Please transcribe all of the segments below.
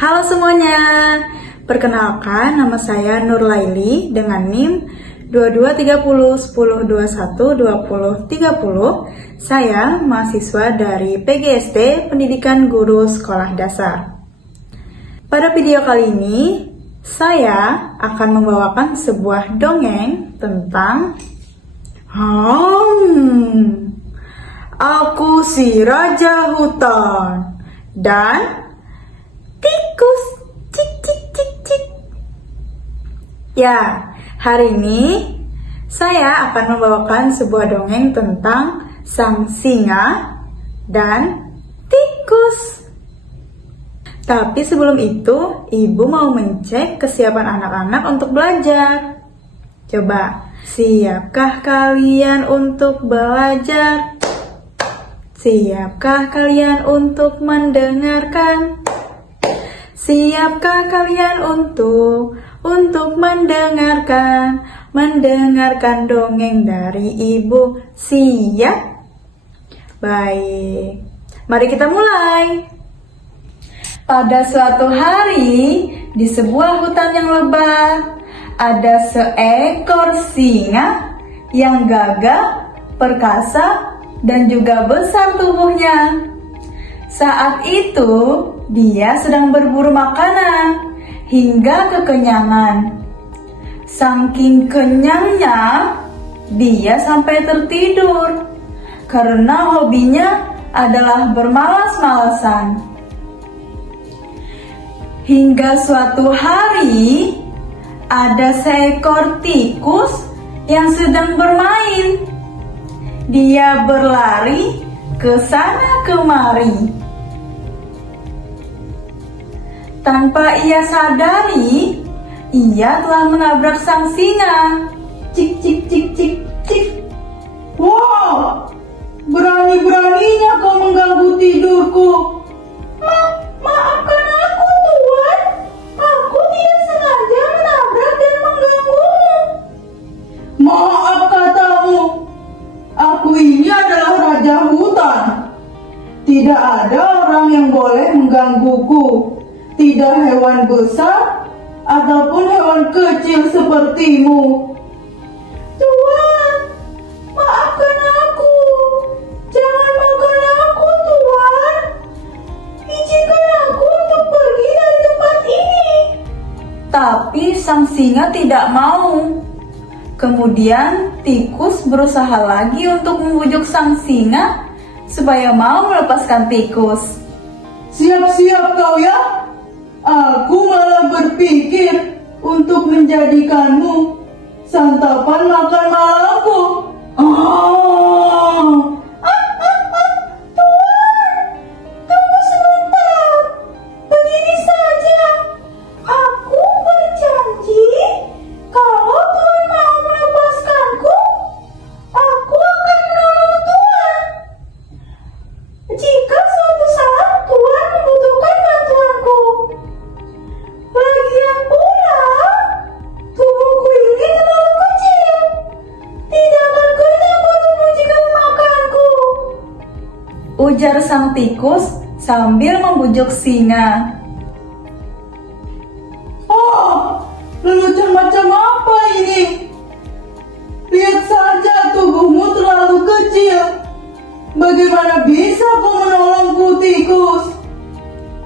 Halo semuanya, perkenalkan nama saya Nur Laili dengan NIM 223010212030. Saya mahasiswa dari PGSD Pendidikan Guru Sekolah Dasar. Pada video kali ini, saya akan membawakan sebuah dongeng tentang Aku si Raja Hutan dan tikus cik cik cik cik. Ya, hari ini saya akan membawakan sebuah dongeng tentang sang singa dan tikus. Tapi sebelum itu, ibu mau mengecek kesiapan anak-anak untuk belajar. Coba, siapkah kalian untuk belajar? Siapkah kalian untuk mendengarkan? Siapkah kalian untuk mendengarkan dongeng dari ibu? Siap? Baik, mari kita mulai. Pada suatu hari, di sebuah hutan yang lebat, ada seekor singa yang gagah, perkasa, dan juga besar tubuhnya. Saat itu, dia sedang berburu makanan hingga kekenyangan. Saking kenyangnya, dia sampai tertidur karena hobinya adalah bermalas-malasan. Hingga suatu hari, ada seekor tikus yang sedang bermain. Dia berlari ke sana kemari. Tanpa ia sadari, ia telah menabrak sang singa. Cik cik cik cik cik. Wah, berani-beraninya kau mengganggu tidurku. Maafkan aku, Tuan. Aku tidak sengaja menabrak dan mengganggumu. Maaf katamu. Aku ini adalah Raja Hutan. Tidak ada orang yang boleh menggangguku. Tidak hewan besar ataupun hewan kecil sepertimu. Tuan, maafkan aku. Jangan makan aku, Tuan. Izinkan aku untuk pergi dari tempat ini. Tapi sang singa tidak mau. Kemudian tikus berusaha lagi untuk membujuk sang singa supaya mau melepaskan tikus. Siap-siap kau ya. Aku malah berpikir untuk menjadikanmu santapan makan malamku. Tuan, tunggu sebentar. Begini saja. Aku berjanji kalau Tuan mau melepaskanku, aku akan menolong Tuan. Jika suatu saat Tuan membutuhkan bantuanku. Lagian pula, tubuhku ini terlalu kecil. Tidak akan kenyang perutmu jika memakanku. Ujar sang tikus sambil membujuk singa. Oh, lelucon macam apa ini? Lihat saja tubuhmu terlalu kecil. Bagaimana bisa kau menolongku, tikus?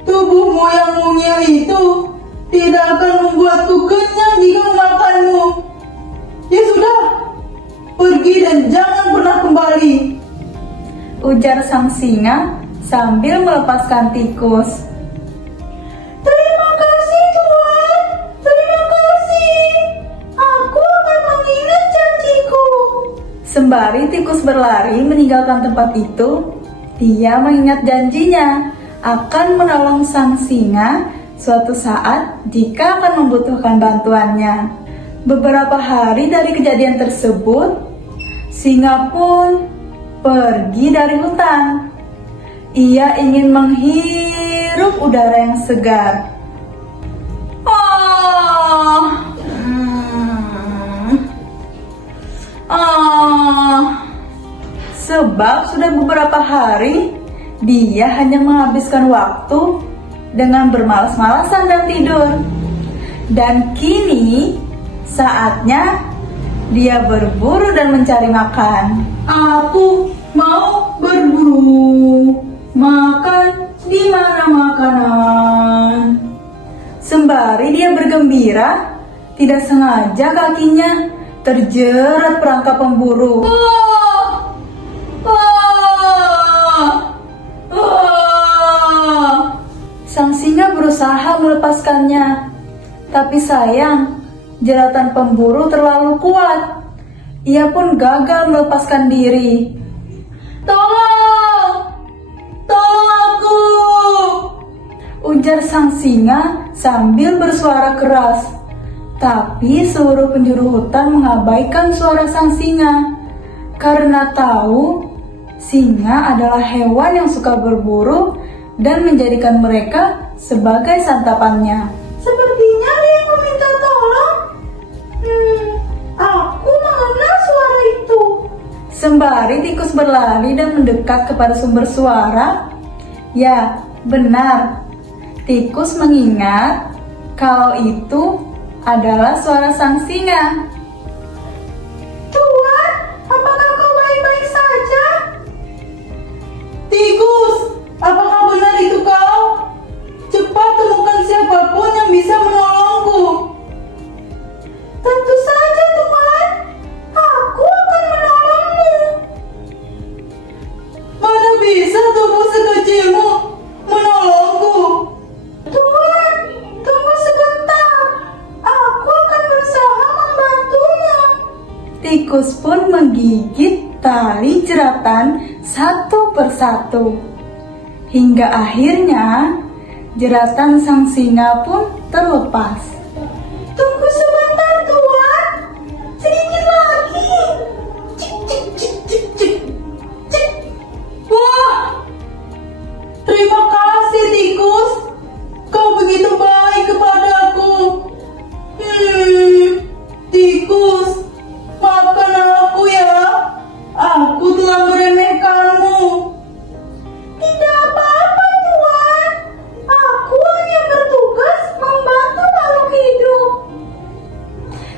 Tubuhmu yang mungil itu tidak akan membuatku kenyang jika memakanmu. Ya sudah, pergi dan jangan pernah kembali. Ujar sang singa sambil melepaskan tikus. Terima kasih, Tuan. Terima kasih. Aku akan mengingat janjiku. Sembari tikus berlari meninggalkan tempat itu, dia mengingat janjinya akan menolong sang singa suatu saat jika akan membutuhkan bantuannya. Beberapa hari dari kejadian tersebut, singa pun pergi dari hutan. Ia ingin menghirup udara yang segar. Sebab sudah beberapa hari dia hanya menghabiskan waktu dengan bermalas-malasan dan tidur. Dan kini saatnya dia berburu dan mencari makan. Aku mau berburu, makan di mana makanan. Sembari dia bergembira, tidak sengaja kakinya terjerat perangkap pemburu. Sang singa berusaha melepaskannya, tapi sayang, jeratan pemburu terlalu kuat. Ia pun gagal melepaskan diri. Tolong! Tolong aku! Ujar sang singa sambil bersuara keras. Tapi seluruh penjuru hutan mengabaikan suara sang singa. Karena tahu, singa adalah hewan yang suka berburu dan menjadikan mereka sebagai santapannya. Sepertinya ada yang meminta tolong. Aku mengenal suara itu. Sembari tikus berlari dan mendekat kepada sumber suara. Ya, benar. Tikus mengingat kalau itu adalah suara sang singa. Tuan, apakah kau baik-baik saja? Tikus, apakah benar itu kau? Cepat temukan siapapun yang bisa menolongku. Tentu saja, Tuan. Aku akan menolongmu. Mana bisa tubuh sekecilmu menolongku? Tuan, tunggu sebentar. Aku akan berusaha membantunya. Tikus pun menggigit tali jeratan satu persatu. Hingga akhirnya jeratan sang singa pun terlepas. Tunggu sebentar, Tuan. Sedikit lagi. Cik, cik, cik, cik, cik. Cik. Wah! Terima kasih, tikus. Kau begitu baik kepadaku. Tikus, maafkan aku ya. Aku telah meremehkanmu. Tidak apa-apa, Tuan. Aku hanya bertugas membantu makhluk hidup.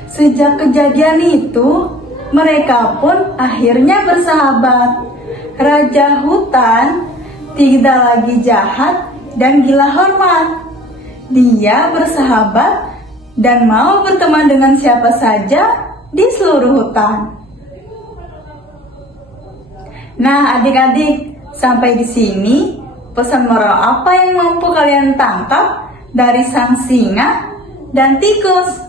Sejak kejadian itu, mereka pun akhirnya bersahabat. Raja hutan tidak lagi jahat dan gila hormat. Dia bersahabat dan mau berteman dengan siapa saja di seluruh hutan. Nah, adik-adik, sampai di sini pesan moral apa yang mampu kalian tangkap dari sang singa dan tikus?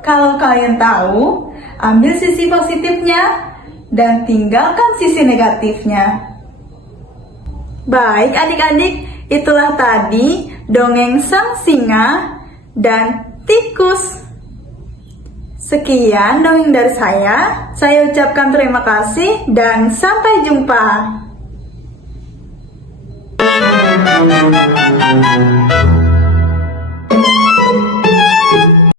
Kalau kalian tahu, ambil sisi positifnya dan tinggalkan sisi negatifnya. Baik adik-adik, itulah tadi dongeng sang singa dan tikus. Sekian dongeng dari saya. Saya ucapkan terima kasih dan sampai jumpa.